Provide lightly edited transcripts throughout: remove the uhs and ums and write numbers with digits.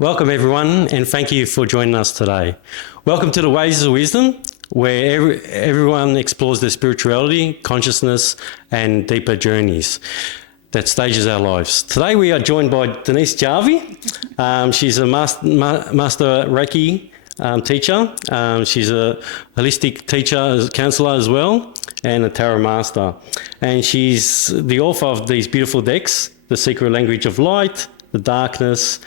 Welcome everyone, and thank you for joining us today. Welcome to the Ways of Wisdom, where everyone explores their spirituality, consciousness, and deeper journeys that stages our lives. Today we are joined by Denise Jarvie. She's a master Reiki teacher. She's a holistic teacher, counsellor as well, and a Tarot Master. And she's the author of these beautiful decks, The Secret Language of Light, The Darkness,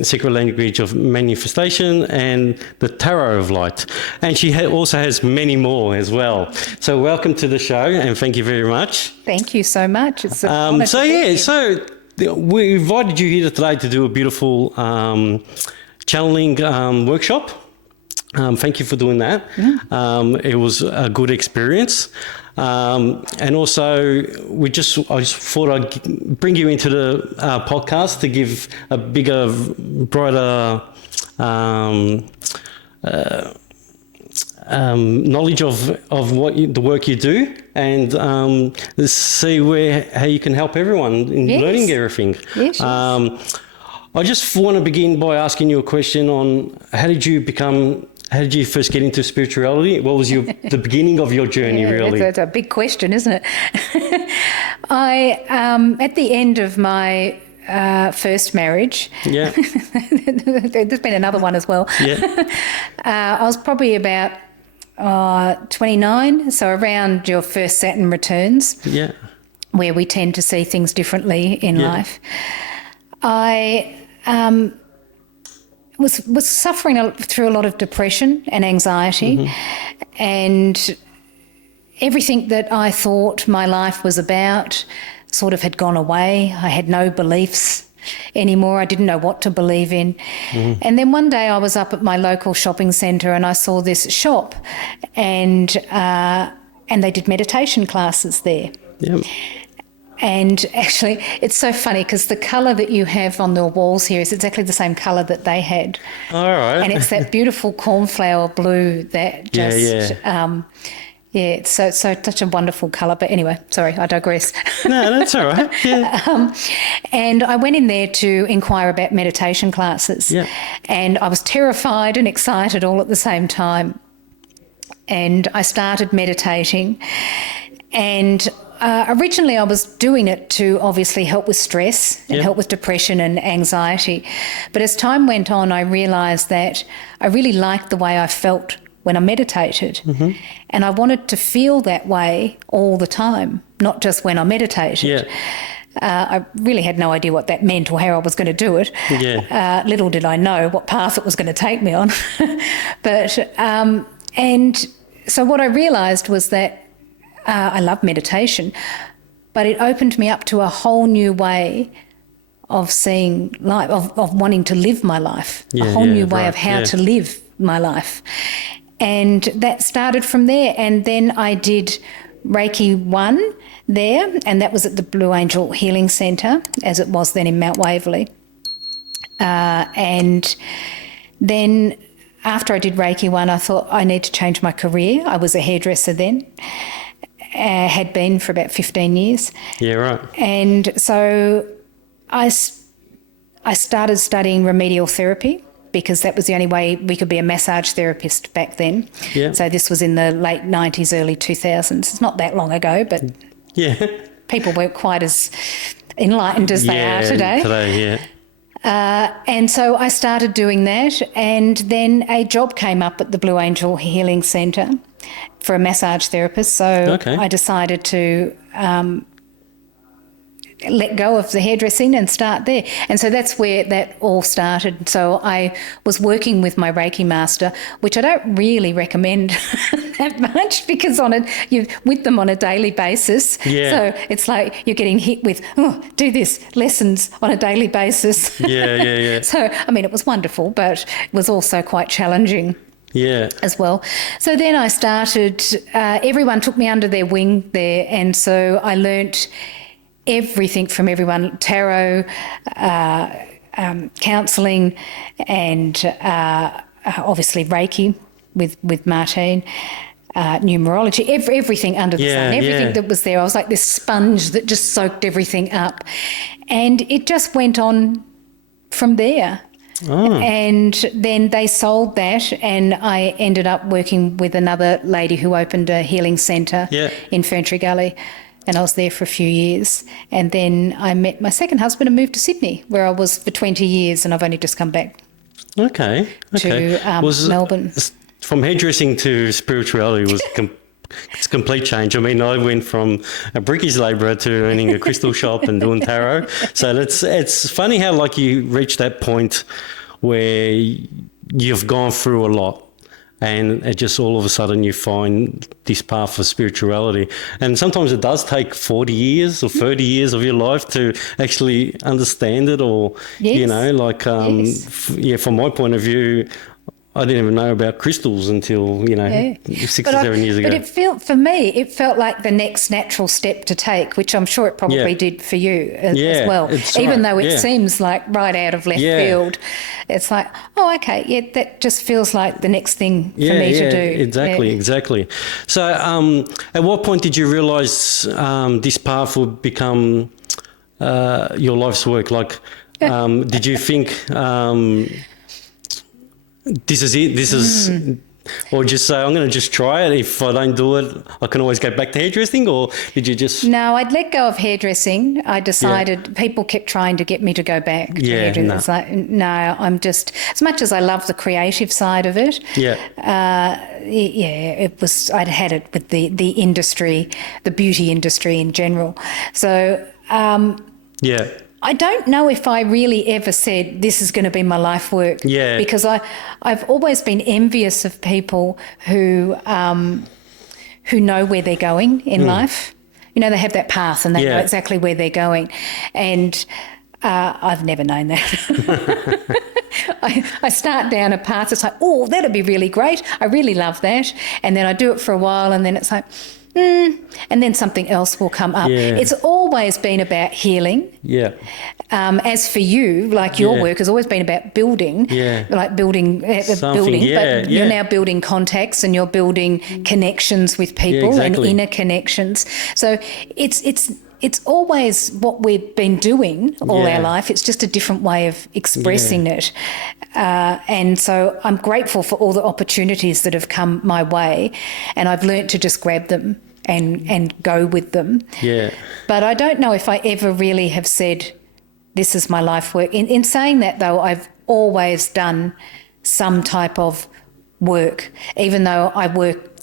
Secret Language of Manifestation, and the Tarot of Light. And she also has many more as well. So welcome to the show, and thank you very much. Thank you so much. It's an honor to be here. So we invited you here today to do a beautiful channeling workshop. Thank you for doing that. It was a good experience. And also, I just thought I'd bring you into the podcast to give a bigger, brighter knowledge of what the work you do, and see how you can help everyone in learning everything. Yes. I just want to begin by asking you a question on how did you first get into spirituality? What was the beginning of your journey, really? That's a big question, isn't it? I, at the end of my first marriage, there's been another one as well. I was probably about 29, so around your first Saturn returns, where we tend to see things differently in life. I was suffering through a lot of depression and anxiety, and everything that I thought my life was about sort of had gone away. I had no beliefs anymore. I didn't know what to believe in. And then one day I was up at my local shopping centre and I saw this shop, and they did meditation classes there. And actually, it's so funny because the colour that you have on the walls here is exactly the same colour that they had. All right. And it's that beautiful cornflower blue that just, it's so such a wonderful colour. But anyway, sorry, I digress. No, that's all right. And I went in there to inquire about meditation classes. And I was terrified and excited all at the same time. And I started meditating, and originally I was doing it to obviously help with stress and help with depression and anxiety. But as time went on, I realised that I really liked the way I felt when I meditated. And I wanted to feel that way all the time, not just when I meditated. I really had no idea what that meant or how I was going to do it. Little did I know what path it was going to take me on. But and so what I realised was that I love meditation, but it opened me up to a whole new way of seeing life, of wanting to live my life, a whole new way of how to live my life. And that started from there. And then I did Reiki 1 there, and that was at the Blue Angel Healing Centre, as it was then in Mount Waverley. And then after I did Reiki 1, I thought I need to change my career. I was a hairdresser then. Had been for about 15 years. And so I started studying remedial therapy, because that was the only way we could be a massage therapist back then. So this was in the late 90s, early 2000s. It's not that long ago, but people weren't quite as enlightened as they are today. And so I started doing that, and then a job came up at the Blue Angel Healing Centre for a massage therapist. So I decided to let go of the hairdressing and start there. And so that's where that all started. So I was working with my Reiki Master, which I don't really recommend that much, because you're with them on a daily basis. So it's like you're getting hit with, do this, lessons on a daily basis. So, I mean, it was wonderful, but it was also quite challenging. As well. So then I started, everyone took me under their wing there, and so I learnt everything from everyone: tarot, counselling, and obviously Reiki with Martine, numerology, everything under the sun, everything that was there. I was like this sponge that just soaked everything up, and it just went on from there. And then they sold that, and I ended up working with another lady who opened a healing centre in Ferntree Gully, and I was there for a few years. And then I met my second husband and moved to Sydney, where I was for 20 years, and I've only just come back to Melbourne. From hairdressing to spirituality was it's a complete change. I mean, I went from a brickies labourer to owning a crystal shop and doing tarot. So it's funny how like you reach that point where you've gone through a lot, and it just all of a sudden you find this path of spirituality. And sometimes it does take 40 years or 30 years of your life to actually understand it, or, you know, like, from my point of view, I didn't even know about crystals until, 6 or 7 years ago. But for me, it felt like the next natural step to take, which I'm sure it probably did for you as well. Even though it seems like right out of left field, it's like, that just feels like the next thing for me to do. Exactly. So at what point did you realise this path would become your life's work? Like, did you think... this is it, or just say, I'm going to just try it. If I don't do it, I can always go back to hairdressing, or did you just... No, I'd let go of hairdressing. I decided people kept trying to get me to go back to hairdressing. It's like, no, I'm just, as much as I love the creative side of it, it was, I'd had it with the industry, the beauty industry in general. So, I don't know if I really ever said this is going to be my life work. Because I've always been envious of people who know where they're going in life. You know, they have that path and they know exactly where they're going. And I've never known that. I start down a path. It's like, oh, that'd be really great. I really love that. And then I do it for a while, and then it's like, and then something else will come up. It's always been about healing. As for you, like your work has always been about building, like building, but you're now building contacts, and you're building connections with people and inner connections. So it's always what we've been doing all our life. It's just a different way of expressing it. And so I'm grateful for all the opportunities that have come my way, and I've learnt to just grab them and go with them. But I don't know if I ever really have said, this is my life work. In saying that, though, I've always done some type of work, even though I work,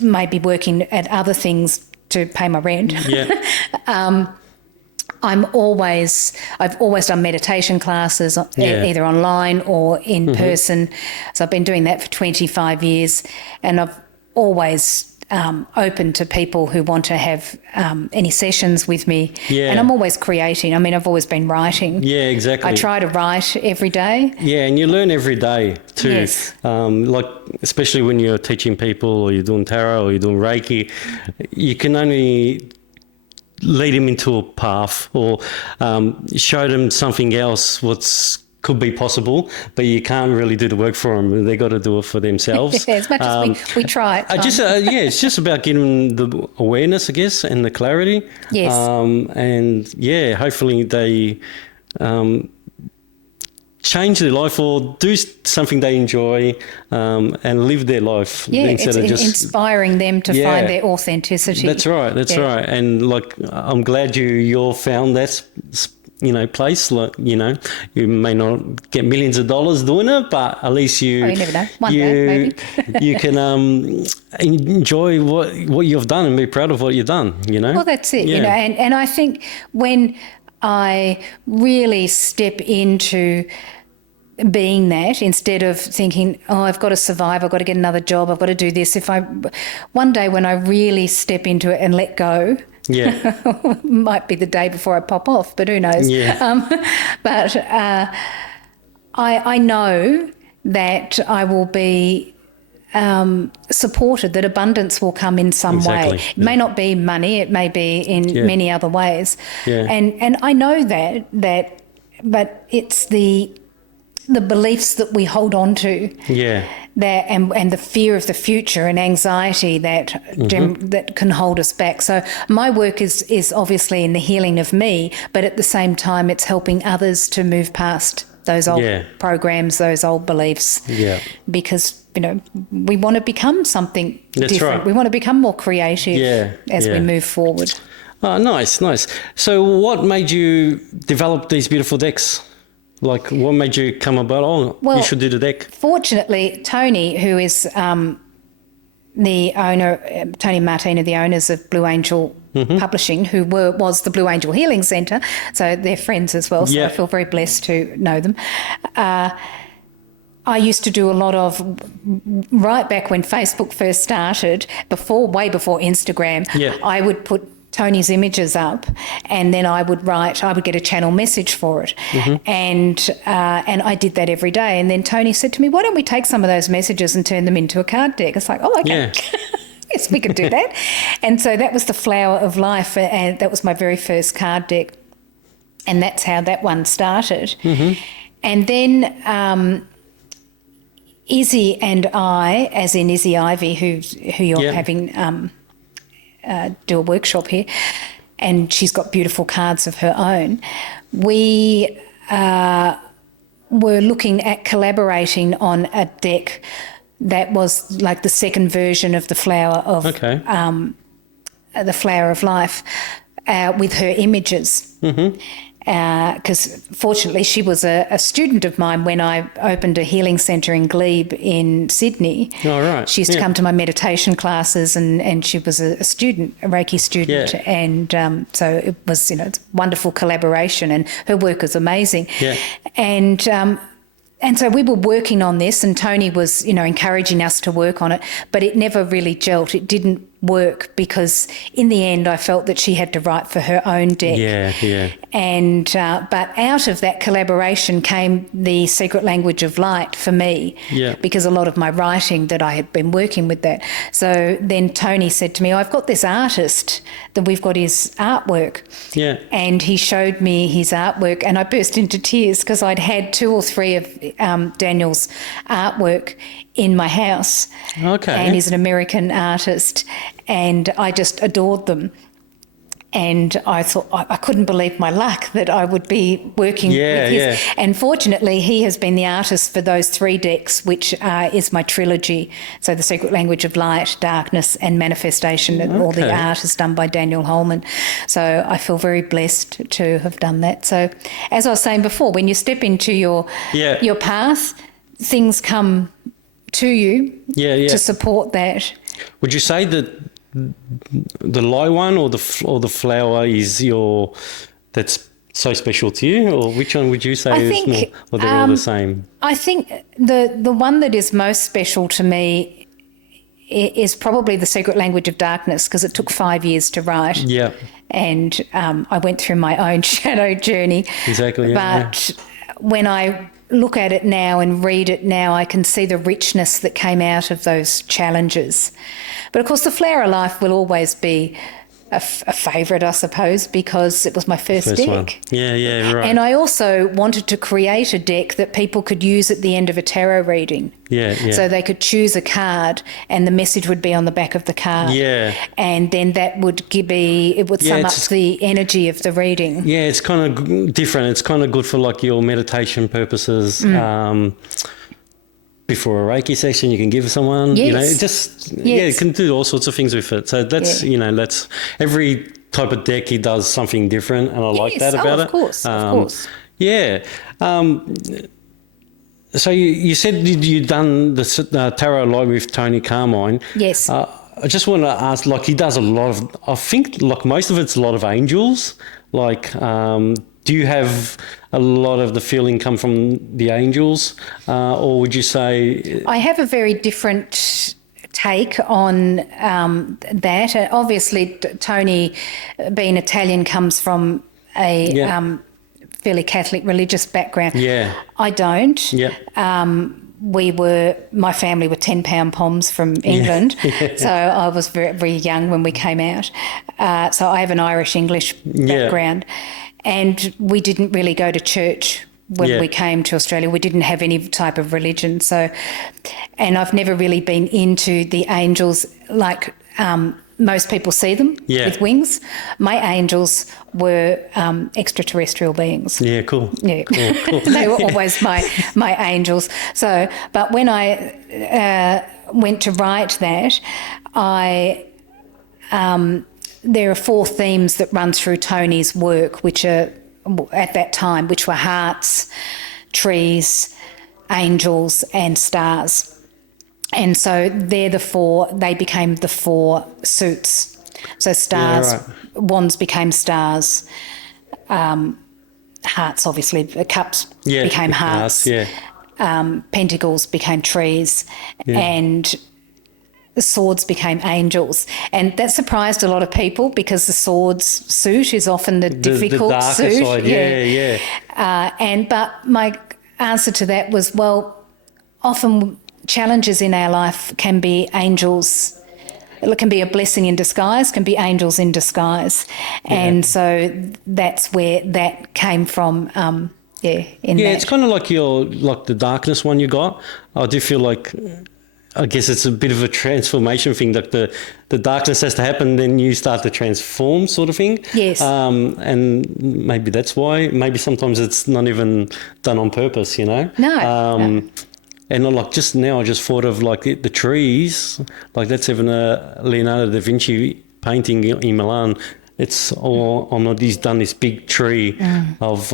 maybe working at other things to pay my rent. I've always done meditation classes, either online or in person. So I've been doing that for 25 years, and I've always open to people who want to have any sessions with me. And I'm always creating. I mean, I've always been writing. I try to write every day. And you learn every day too. Like, especially when you're teaching people, or you're doing tarot, or you're doing Reiki, you can only lead them into a path, or show them something else could be possible, but you can't really do the work for them. They got to do it for themselves. As much as we try it. It's just about getting the awareness, I guess, and the clarity. And hopefully they change their life, or do something they enjoy, and live their life instead of just inspiring them to find their authenticity. That's right. And like, I'm glad you found that place. Like, you may not get millions of dollars doing it, but at least you never know. One day, maybe. You can enjoy what you've done and be proud of what you've done. Well, that's it. And I think when I really step into being that, instead of thinking, I've got to survive, I've got to get another job, I've got to do this. One day when I really step into it and let go, might be the day before I pop off, but who knows? But I know that I will be supported, that abundance will come in some way. It may not be money, it may be in many other ways. And I know that, but it's the beliefs that we hold on to. That and the fear of the future and anxiety that that can hold us back. So my work is obviously in the healing of me, but at the same time it's helping others to move past those old programs, those old beliefs. Yeah. Because, we want to become something That's different. right. We want to become more creative as we move forward. Oh, nice. So what made you develop these beautiful decks? Like, what made you come about, you should do the deck? Fortunately, Toni, who is the owner, Toni Martina, the owners of Blue Angel Publishing, who was the Blue Angel Healing Centre, so they're friends as well, so I feel very blessed to know them. I used to do a lot of, right back when Facebook first started, way before Instagram, I would put Toni's images up, and then I would get a channel message for it. And I did that every day. And then Toni said to me, why don't we take some of those messages and turn them into a card deck? It's like, oh, okay. Yeah. Yes, we could do that. And so that was the Flower of Life, and that was my very first card deck. And that's how that one started. And then Izzy and I, as in Izzy Ivy, who you're having do a workshop here, and she's got beautiful cards of her own. We were looking at collaborating on a deck that was like the second version of the Flower of the Flower of Life with her images. Because fortunately she was a student of mine when I opened a healing centre in Glebe in Sydney. Oh, right. She used to come to my meditation classes, and she was a student, a Reiki student. And so it was, it's wonderful collaboration, and her work is amazing. And so we were working on this, and Toni was, encouraging us to work on it, but it never really gelled. It didn't work because in the end I felt that she had to write for her own deck. And but out of that collaboration came the Secret Language of Light for me, because a lot of my writing that I had been working with that. So then Toni said to me, I've got this artist that we've got his artwork. And he showed me his artwork, and I burst into tears because I'd had 2 or 3 of Daniel's artwork in my house. And he's an American artist, and I just adored them. And I thought, I couldn't believe my luck that I would be working with his. And fortunately, he has been the artist for those 3 decks, which is my trilogy. So The Secret Language of Light, Darkness and Manifestation, and all the art is done by Daniel Holman. So I feel very blessed to have done that. So as I was saying before, when you step into your path, things come to you to support that. Would you say that the light one or the flower is that's so special to you, or which one would you say is more, or they're all the same? I think the one that is most special to me is probably The Secret Language of Darkness, because it took 5 years to write. And I went through my own shadow journey. But when I look at it now and read it now, I can see the richness that came out of those challenges. But of course, the Flower of Life will always be a favourite, I suppose, because it was my first deck. One. Right. And I also wanted to create a deck that people could use at the end of a tarot reading. So they could choose a card, and the message would be on the back of the card. And then that would sum up the energy of the reading. It's kind of different. It's kind of good for like your meditation purposes. Before a Reiki session, you can give someone, you can do all sorts of things with it. So that's, that's every type of deck, he does something different, and I like that about it. Of course. So you said you'd done the tarot light with Toni Carmine. Yes. I just want to ask, like, he does a lot of, I think, like, most of it's a lot of angels. Like, do you have a lot of the feeling come from the angels, or would you say... I have a very different take on that. Obviously, Toni, being Italian, comes from a fairly Catholic religious background. I don't. My family were 10-pound poms from England, so I was very, very young when we came out. So I have an Irish-English background. And we didn't really go to church when we came to Australia. We didn't have any type of religion. So, and I've never really been into the angels like most people see them Yeah. with wings. My angels were extraterrestrial beings. Yeah, cool. Yeah, Cool. they were always my angels. So, but when I went to write that, there are 4 themes that run through Toni's work, which are at that time, which were hearts, trees, angels, and stars. And so they're the 4. They became the 4 suits. So stars, Yeah, right. wands became stars. Hearts, obviously, cups became hearts. Yeah. Pentacles became trees, and swords became angels. And that surprised a lot of people because the swords suit is often the difficult the darker suit. side. Yeah. But my answer to that was, well, often challenges in our life can be angels. It can be a blessing in disguise, can be angels in disguise. And so that's where that came from. It's kind of like the darkness one you got. I do feel like, I guess it's a bit of a transformation thing. Like the darkness has to happen, then you start to transform, sort of thing. Yes. And maybe that's why. Maybe sometimes it's not even done on purpose. No. And like just now, I just thought of like the trees. Like that's even a Leonardo da Vinci painting in Milan. It's all he's done this big tree of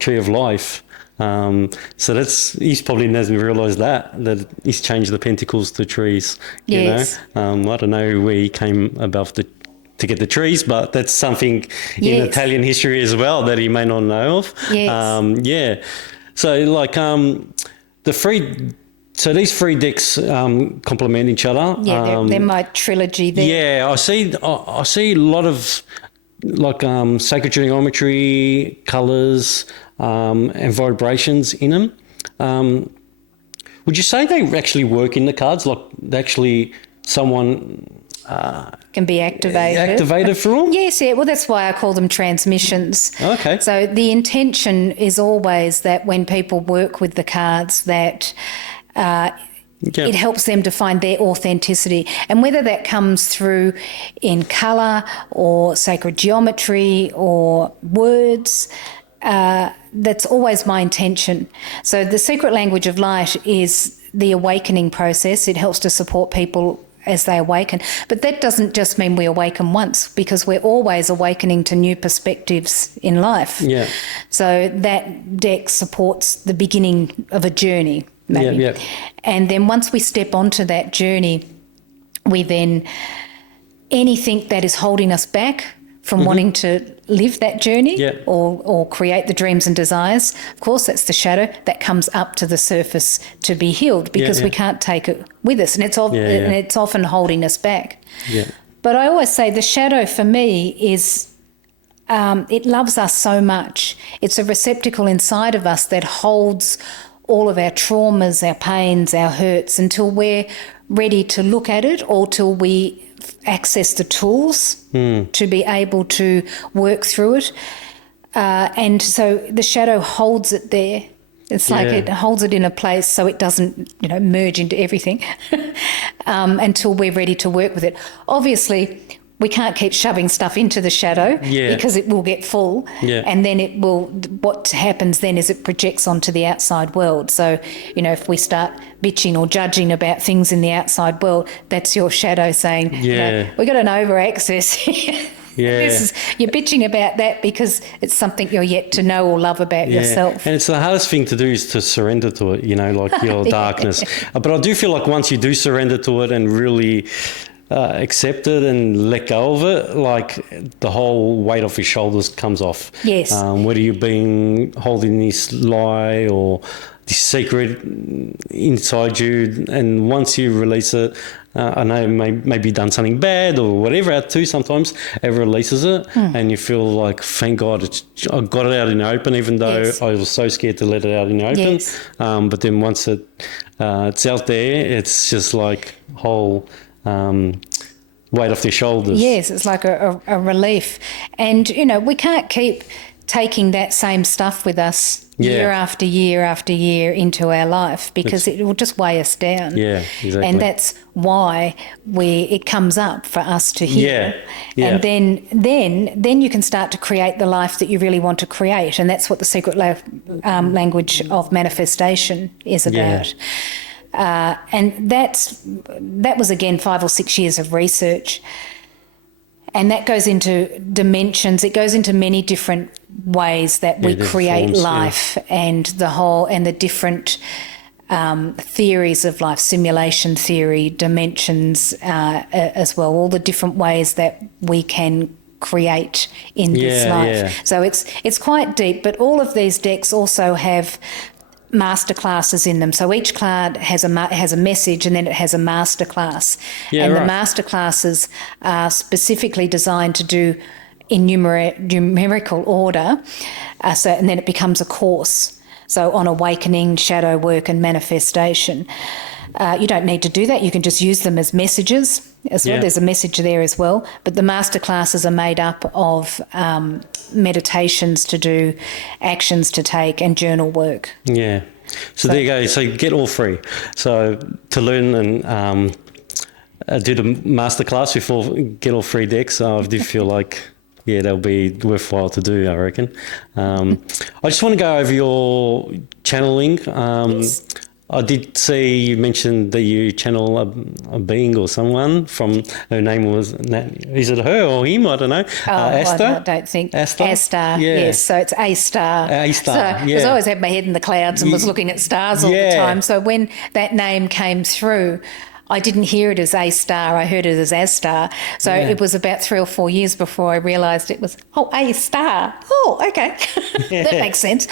tree of life. So he's probably hasn't realised that he's changed the pentacles to trees. Yes. I don't know where he came about to get the trees, but that's something in Italian history as well that he may not know of. Yes. So like these 3 decks complement each other. Yeah, they're my trilogy there. Yeah, I see a lot of like sacred geometry, colours, and vibrations in them. Would you say they actually work in the cards? Like someone can be activated for them? Yes, yeah. Well, that's why I call them transmissions. Okay. So the intention is always that when people work with the cards, that it helps them to find their authenticity. And whether that comes through in colour or sacred geometry or words, that's always my intention. So the secret language of light is the awakening process. It helps to support people as they awaken. But that doesn't just mean we awaken once, because we're always awakening to new perspectives in life. Yeah. So that deck supports the beginning of a journey, maybe. Yeah. And then once we step onto that journey, we then, anything that is holding us back from wanting to live that journey or create the dreams and desires, of course, that's the shadow that comes up to the surface to be healed, because we can't take it with us, and it's often holding us back. Yeah. But I always say the shadow for me is, it loves us so much. It's a receptacle inside of us that holds all of our traumas, our pains, our hurts, until we're ready to look at it, or till we access the tools to be able to work through it. And so the shadow holds it there. It's like it holds it in a place so it doesn't, merge into everything until we're ready to work with it. Obviously, we can't keep shoving stuff into the shadow because it will get full, and then what happens then is it projects onto the outside world. So, if we start bitching or judging about things in the outside world, that's your shadow saying, we got an over-access here. You're bitching about that because it's something you're yet to know or love about yourself. And it's the hardest thing to do is to surrender to it, like your darkness. But I do feel like once you do surrender to it and really accept it and let go of it, like the whole weight off your shoulders comes off. Yes. Whether you've been holding this lie or this secret inside you, and once you release it, I know maybe done something bad or whatever out too, sometimes it releases it and you feel like, thank God I got it out in the open, even though I was so scared to let it out in the open. But then once it's out there, it's just like whole weight off their shoulders. Yes, it's like a relief. And, we can't keep taking that same stuff with us Yeah. year after year after year into our life, because it will just weigh us down. Yeah, exactly. And that's why it comes up for us to heal. Yeah, yeah. And then you can start to create the life that you really want to create, and that's what the secret language of manifestation is about. And that was again 5 or 6 years of research. And that goes into dimensions. It goes into many different ways that we create forms, life, and the different theories of life, simulation theory, dimensions as well, all the different ways that we can create in this life. Yeah. So it's quite deep, but all of these decks also have master classes in them. So each card has a message, and then it has a master class. The master classes are specifically designed to do in numerical order. And then it becomes a course. So on awakening, shadow work, and manifestation. You don't need to do that. You can just use them as messages as well. There's a message there as well. But the master classes are made up of meditations to do, actions to take, and journal work. Yeah. So there you go. So you get all free. So to learn and do the masterclass before get all free decks, I do feel like, that'll be worthwhile to do, I reckon. I just want to go over your channeling. Yes. I did see you mentioned that you channel a being or someone from, her name was, is it her or him? I don't know. Asta? I don't think. Asta? Yes. So it's A star. A star, Because I always had my head in the clouds and was looking at stars all the time. So when that name came through, I didn't hear it as A star. I heard it as Astar. So it was about 3 or 4 years before I realised it was, A star. Oh, okay. That makes sense.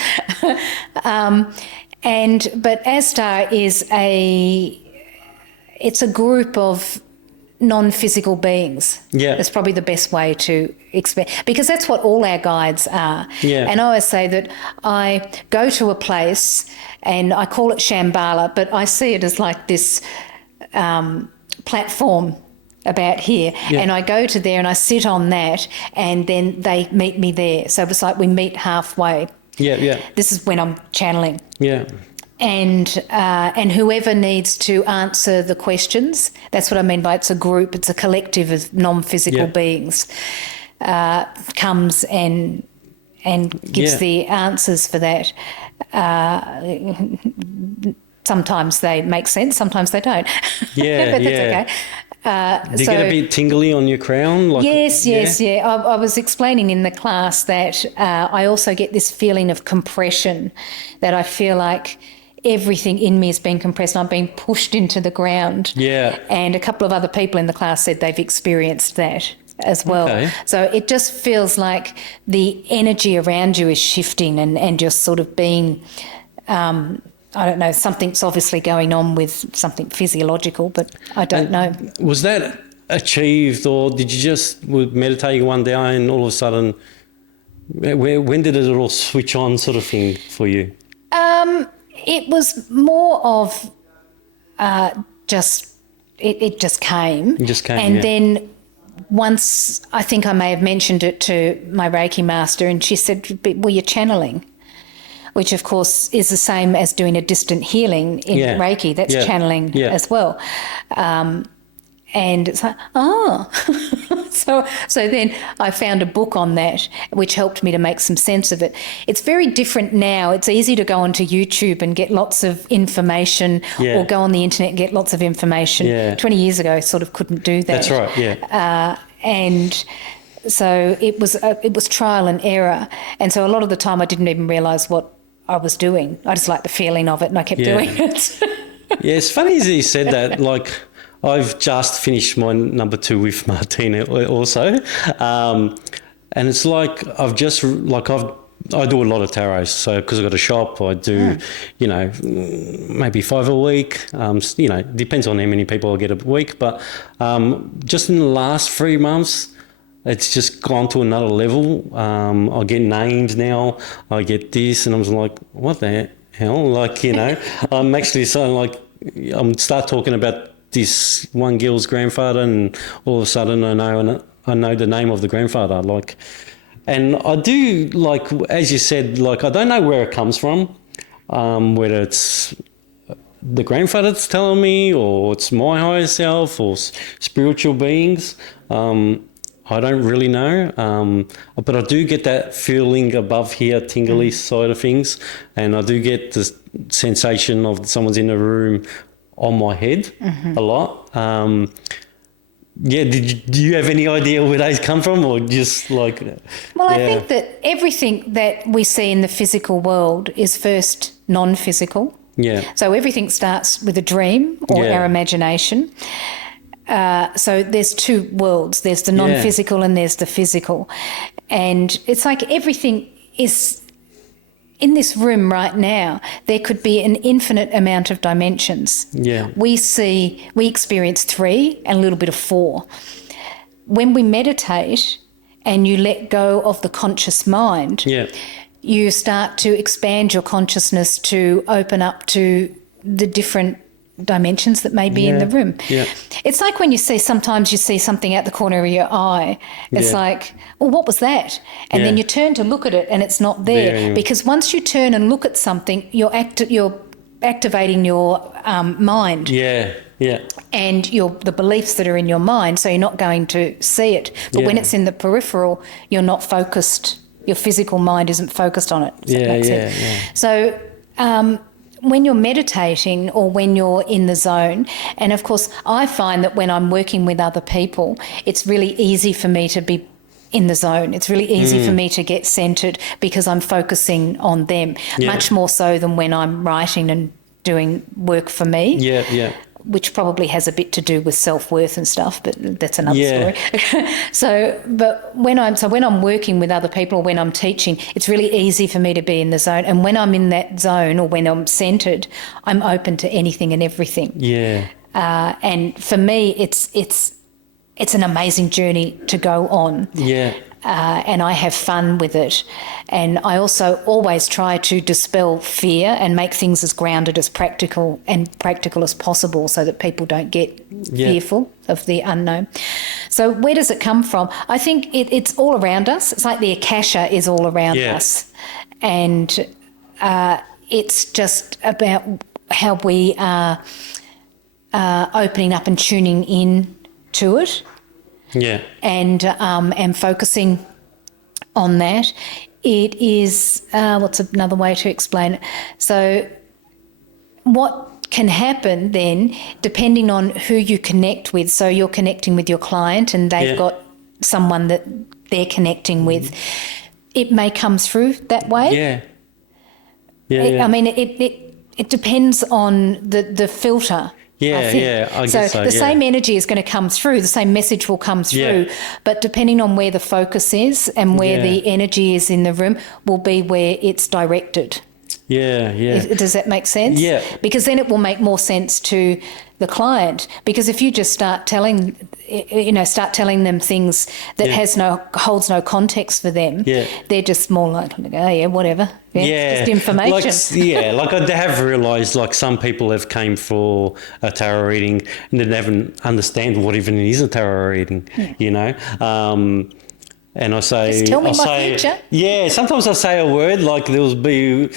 But Astar is it's a group of non-physical beings. Yeah. That's probably the best way to explain, because that's what all our guides are. Yeah. And I always say that I go to a place and I call it Shambhala, but I see it as like this platform about here, and I go to there and I sit on that, and then they meet me there. So it's like we meet halfway. Yeah. This is when I'm channeling. Yeah. And whoever needs to answer the questions, that's what I mean by it's a group, it's a collective of non-physical beings, comes and gives the answers for that. Sometimes they make sense, sometimes they don't. Yeah, but that's okay. Do you get a bit tingly on your crown? Yes. I was explaining in the class that I also get this feeling of compression, that I feel like everything in me is being compressed. I'm being pushed into the ground. Yeah. And a couple of other people in the class said they've experienced that as well. Okay. So it just feels like the energy around you is shifting and you're sort of being... I don't know, something's obviously going on with something physiological, but I don't know. Was that achieved, or did you just were meditating one day and all of a sudden, when did it all switch on sort of thing for you? It was more of just, it just came. It just came, And then once, I think I may have mentioned it to my Reiki master, and she said, well, you're channeling. Which, of course, is the same as doing a distant healing in Reiki. That's channeling as well. And it's like, So then I found a book on that, which helped me to make some sense of it. It's very different now. It's easy to go onto YouTube and get lots of information, or go on the internet and get lots of information. Yeah. 20 years ago, I sort of couldn't do that. That's right, yeah. And so it was trial and error. And so a lot of the time I didn't even realise what I was doing. I just liked the feeling of it, and I kept doing it. Yeah, it's funny as you said that. Like, I've just finished my number 2 with Martina also, and it's like I do a lot of tarot. So because I've got a shop, I do, maybe 5 a week. Depends on how many people I get a week. But just in the last 3 months, it's just gone to another level. I get names now. I get this, and I'm like, what the hell? Like, I'm actually I'm start talking about this one girl's grandfather, and all of a sudden I know the name of the grandfather. Like, And I do, like, as you said, like, I don't know where it comes from, whether it's the grandfather that's telling me, or it's my higher self, or spiritual beings. I don't really know. But I do get that feeling above here, tingly side of things. And I do get the sensation of someone's in the room on my head a lot. Do you have any idea where those come from, or just like... Well, I think that everything that we see in the physical world is first non-physical. Yeah. So everything starts with a dream or our imagination. So there's two worlds. There's the non-physical and there's the physical. And it's like everything is... In this room right now, there could be an infinite amount of dimensions. Yeah. We experience 3 and a little bit of 4. When we meditate and you let go of the conscious mind, you start to expand your consciousness to open up to the different dimensions that may be in the room. Yeah. It's like when sometimes you see something out the corner of your eye. It's like, well, what was that? And then you turn to look at it and it's not there. Because once you turn and look at something, you're activating your mind. Yeah. And the beliefs that are in your mind, so you're not going to see it. But when it's in the peripheral, you're not focused. Your physical mind isn't focused on it. Does that make sense? So when you're meditating or when you're in the zone, and of course I find that when I'm working with other people, it's really easy for me to be in the zone. It's really easy for me to get centred because I'm focusing on them, much more so than when I'm writing and doing work for me. Which probably has a bit to do with self-worth and stuff, but that's another story. When I'm working with other people or when I'm teaching, it's really easy for me to be in the zone. And when I'm in that zone or when I'm centred, I'm open to anything and everything. And for me, it's an amazing journey to go on. And I have fun with it. And I also always try to dispel fear and make things as grounded as practical as possible so that people don't get fearful of the unknown. So where does it come from? I think it's all around us. It's like the Akasha is all around us. And it's just about how we are opening up and tuning in to it. And focusing on that. It is, what's another way to explain it? So what can happen then, depending on who you connect with, so you're connecting with your client and they've got someone that they're connecting with, it may come through that way. I mean, it depends on the filter. I guess so. The same energy is going to come through, the same message will come through, but depending on where the focus is and where the energy is in the room will be where it's directed. Does that make sense? Because then it will make more sense to the client, because if you just start telling them things that holds no context for them, they're just more like, whatever. Just information. Like I have realised, like some people have came for a tarot reading and they haven't understand what even is a tarot reading, you know. And I say, just tell me my future. Yeah, sometimes I say a word, like there will be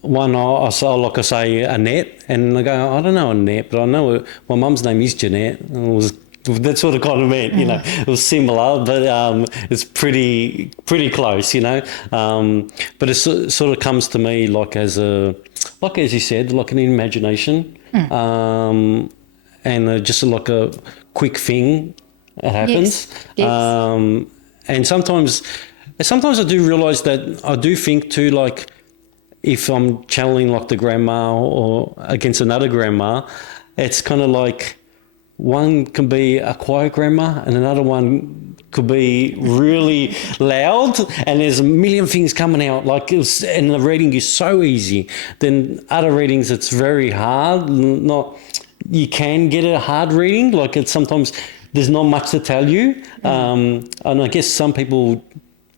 one I say Annette, and I go, I don't know Annette, but I know my mum's name is Jeanette. And it was that sort of kind of meant, you know, it was similar, but it's pretty close, you know. But it sort of comes to me like as you said, like an imagination, and just like a quick thing that happens. And sometimes I do realise that I do think too, like if I'm channeling like the grandma or against another grandma, it's kind of like one can be a quiet grandma and another one could be really loud, and there's a million things coming out. Like and the reading is so easy. Then other readings it's very hard. You can get a hard reading. Like it's sometimes there's not much to tell you. And I guess some people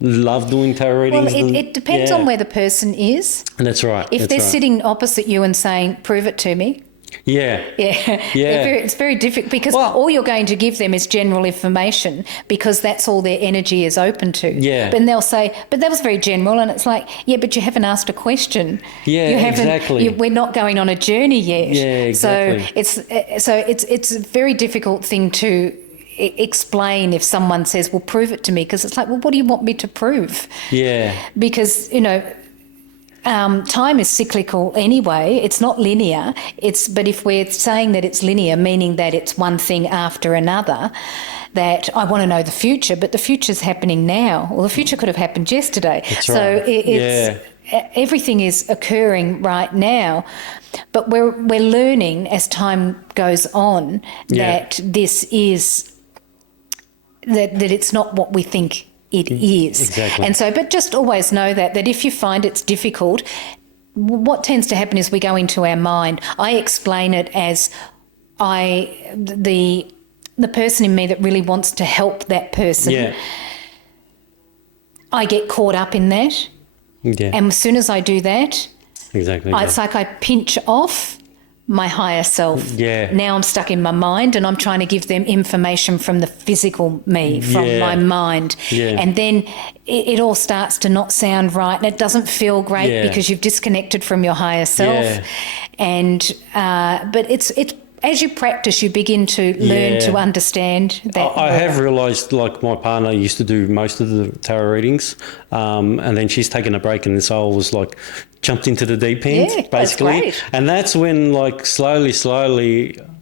love doing tarot readings. Well, it depends on where the person is. And that's right. If they're sitting opposite you and saying, prove it to me, Yeah. Yeah. It's very difficult because all you're going to give them is general information because that's all their energy is open to. Yeah. But they'll say, but that was very general. And it's like, yeah, but you haven't asked a question. Yeah, exactly. We're not going on a journey yet. Yeah, exactly. So it's a very difficult thing to explain if someone says, well, prove it to me. Because it's like, well, what do you want me to prove? Yeah. Because, time is cyclical anyway. It's not linear. But if we're saying that it's linear, meaning that it's one thing after another, that I want to know the future, but the future's happening now. Well, the future could have happened yesterday. That's so right. everything is occurring right now. But we're learning as time goes on that this is that it's not what we think it is. Exactly. And so, but just always know that if you find it's difficult, what tends to happen is we go into our mind. I explain it as the person in me that really wants to help that person. Yeah. I get caught up in that. Yeah. And as soon as I do that, exactly. it's like I pinch off my higher self. Yeah. Now I'm stuck in my mind and I'm trying to give them information from the physical me, from my mind. Yeah. And then it all starts to not sound right and it doesn't feel great because you've disconnected from your higher self. Yeah. And but it's as you practice, you begin to learn to understand that. I have realised, like, my partner used to do most of the tarot readings, and then she's taken a break, and the soul was like jumped into the deep end, basically. That's great. And that's when, like, slowly,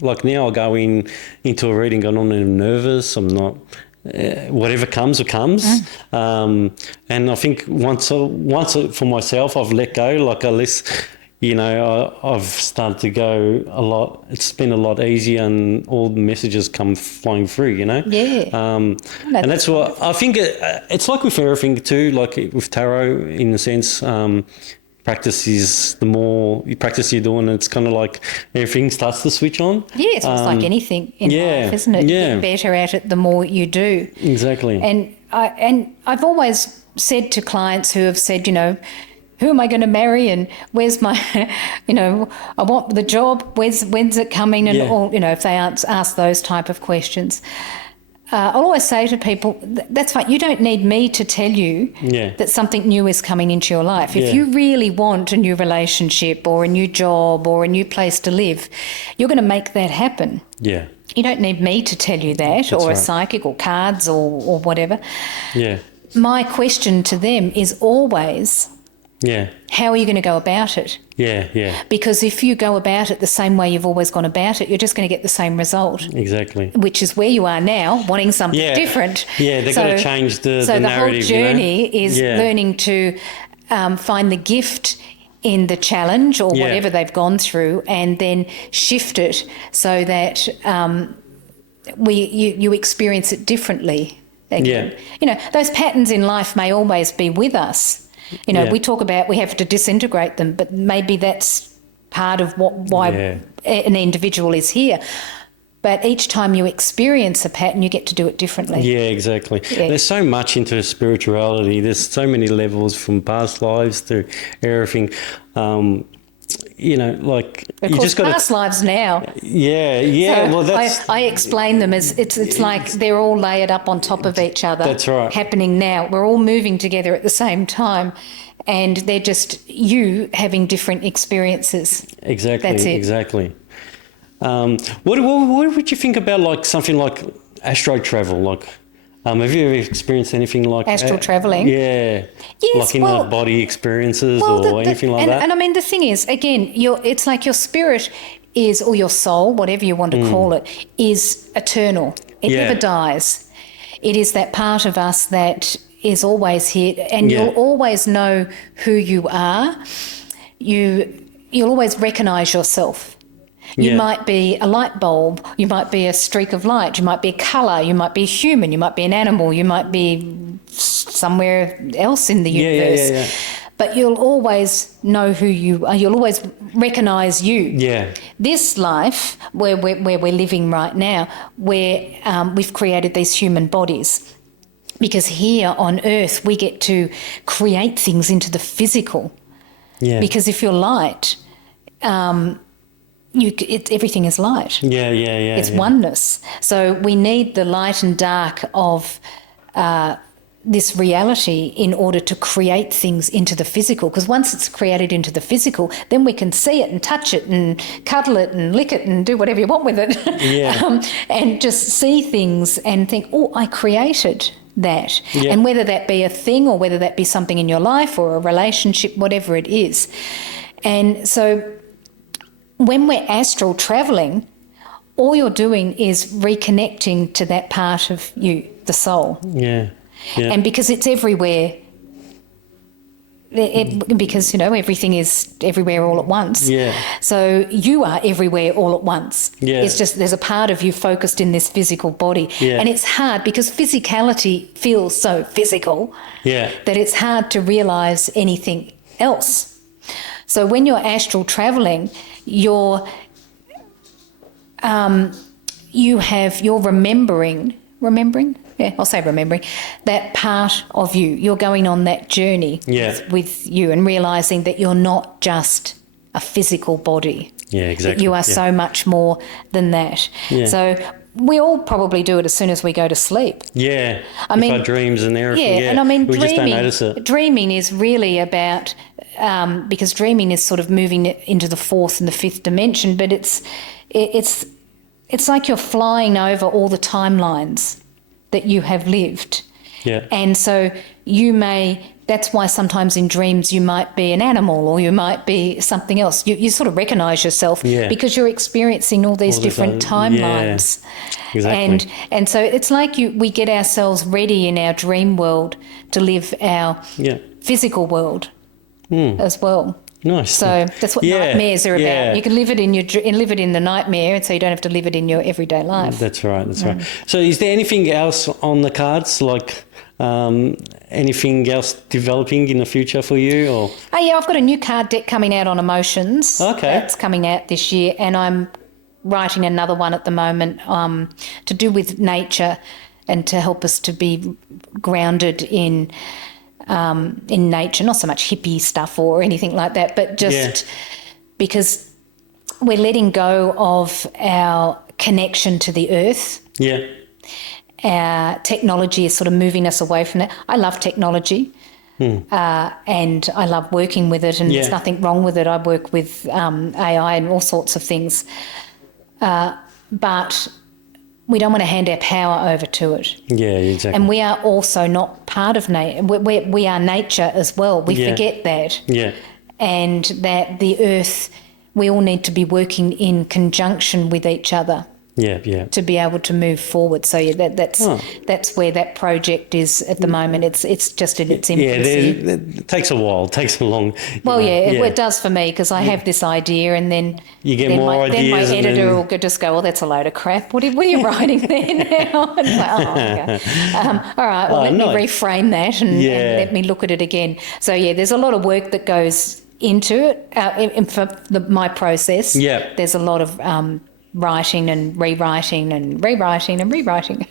like now I go into a reading going, I'm nervous, I'm not. Whatever comes, it comes. And I think once for myself, I've let go. Like I've started to go a lot. It's been a lot easier, and all the messages come flowing through. Yeah. And that's what I think. It's like with everything too. Like with tarot, in a sense. Practice is the more you practice you're doing, it's kind of like everything starts to switch on. Yeah, it's like anything in life, isn't it? Yeah. You get better at it the more you do. Exactly. And I've always said to clients who have said, who am I going to marry and where's my, I want the job, when's it coming, and all, if they ask those type of questions. I'll always say to people, that's fine. You don't need me to tell you that something new is coming into your life. If you really want a new relationship or a new job or a new place to live, you're going to make that happen. Yeah. You don't need me to tell you that, or a psychic or cards or whatever. Yeah. My question to them is always, how are you going to go about it? Yeah. Because if you go about it the same way you've always gone about it, you're just going to get the same result. Exactly. Which is where you are now, wanting something different. Yeah, they've got to change the narrative. So the whole journey is learning to find the gift in the challenge or whatever they've gone through, and then shift it so that you experience it differently again. Those patterns in life may always be with us. We talk about we have to disintegrate them, but maybe that's part of why an individual is here. But each time you experience a pattern, you get to do it differently. Yeah, exactly. Yeah. There's so much into spirituality. There's so many levels, from past lives to everything. Of course, past lives now. Yeah. So well, that's. I explain them as it's like they're all layered up on top of each other. That's right. Happening now. We're all moving together at the same time, and they're just you having different experiences. Exactly. That's it. Exactly. What would you think about something like astro travel? Have you ever experienced anything like astral travelling? Yeah. Yes. The body experiences anything like that? And I mean, the thing is, again, it's like your spirit is, or your soul, whatever you want to call it, is eternal. It never dies. It is that part of us that is always here, and you'll always know who you are. You'll always recognise yourself. You might be a light bulb, you might be a streak of light, you might be a colour, you might be a human, you might be an animal, you might be somewhere else in the universe. Yeah. But you'll always know who you are, you'll always recognise you. Yeah. This life, where we're living right now, where we've created these human bodies, because here on Earth we get to create things into the physical. Yeah. Because if you're light... everything is light. Yeah. It's oneness. So we need the light and dark of this reality in order to create things into the physical, because once it's created into the physical, then we can see it and touch it and cuddle it and lick it and do whatever you want with it. Yeah. And just see things and think, oh, I created that. Yeah. And whether that be a thing or whether that be something in your life or a relationship, whatever it is. And so when we're astral travelling, all you're doing is reconnecting to that part of you, the soul. Yeah. Yeah. And because it's everywhere, because, everything is everywhere all at once. Yeah. So you are everywhere all at once. Yeah. It's just there's a part of you focused in this physical body. Yeah. And it's hard because physicality feels so physical that it's hard to realise anything else. So when you're astral travelling, you're remembering, yeah, I'll say remembering, that part of you. You're going on that journey with you and realising that you're not just a physical body. Yeah, exactly. That you are so much more than that. Yeah. So we all probably do it as soon as we go to sleep. Yeah. Our dreams and everything. Yeah, and I mean, we just don't notice it. Dreaming is really about, because dreaming is sort of moving into the fourth and the fifth dimension, but it's like you're flying over all the timelines that you have lived. Yeah. And so that's why sometimes in dreams you might be an animal or you might be something else. You sort of recognise yourself because you're experiencing all these different timelines. Yeah, exactly. And so it's like we get ourselves ready in our dream world to live our physical world as well. Nice. So that's what nightmares are about. You can live it in the nightmare, and so you don't have to live it in your everyday life. That's right. So is there anything else on the cards, like anything else developing in the future for you? Or? Oh, yeah, I've got a new card deck coming out on emotions. Okay. That's coming out this year, and I'm writing another one at the moment to do with nature and to help us to be grounded in nature, not so much hippie stuff or anything like that, but just because we're letting go of our connection to the earth. Yeah. Our technology is sort of moving us away from that. I love technology and I love working with it, and there's nothing wrong with it. I work with AI and all sorts of things. But we don't want to hand our power over to it. Yeah, exactly. And we are also not part of nature. We are nature as well. We forget that. Yeah. And that the earth, we all need to be working in conjunction with each other. Yeah. To be able to move forward. So that's where that project is at the moment. It's just in its infancy. Yeah, it takes a while. It takes a long. Well, it does for me because I have this idea, and then you get more ideas. Then my editor will just go, "Well, that's a load of crap. What are you writing there now?" And like, all right. Well, let me reframe that and let me look at it again. So there's a lot of work that goes into it. For my process, there's a lot of writing and rewriting and rewriting and rewriting.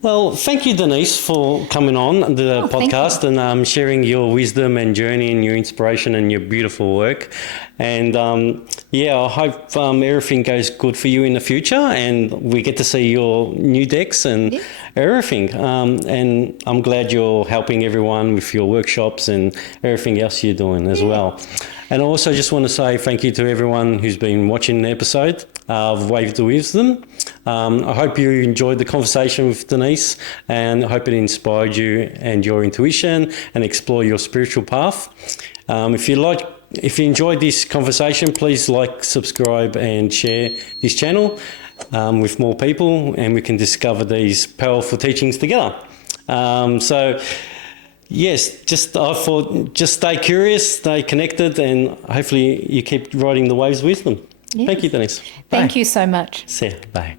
Well, thank you, Denise, for coming on the podcast and sharing your wisdom and journey and your inspiration and your beautiful work. And I hope everything goes good for you in the future, and we get to see your new decks and everything. And I'm glad you're helping everyone with your workshops and everything else you're doing as well. And I also just want to say thank you to everyone who's been watching the episode of Waves of Wisdom. I hope you enjoyed the conversation with Denise, and I hope it inspired you and your intuition and explore your spiritual path. If you enjoyed this conversation, please like, subscribe and share this channel with more people, and we can discover these powerful teachings together. Yes, I thought just stay curious, stay connected, and hopefully you keep riding the waves of wisdom. Yes. Thank you, Denise. Thank you so much. See you. Bye.